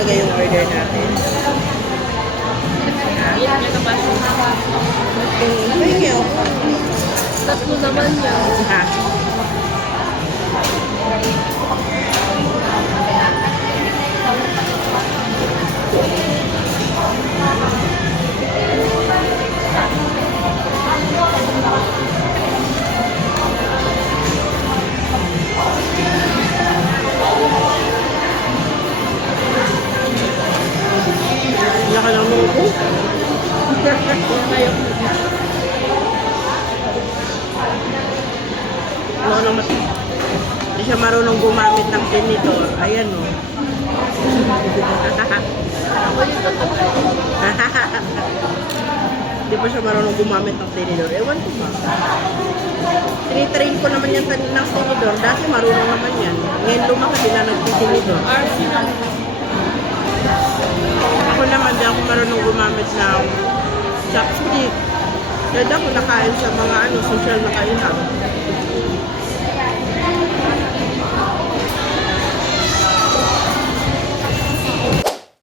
talaga yung order natin. Napahingi ako. Tatlo naman yan. Ha? Laka lang mo ko. Ano naman? Hindi siya marunong gumamit ng tinidor. Ayan o. Hindi pa siya marunong gumamit ng tinidor. Ewan ko ba? Tinitrain ko naman yan ng tinidor. Dati marunong naman yan. Ngayon lumaki sila nagtitinidor. Ako naman, di ako marunong gumamit ng chopstick. Dahil ako nakain sa mga social na kainan.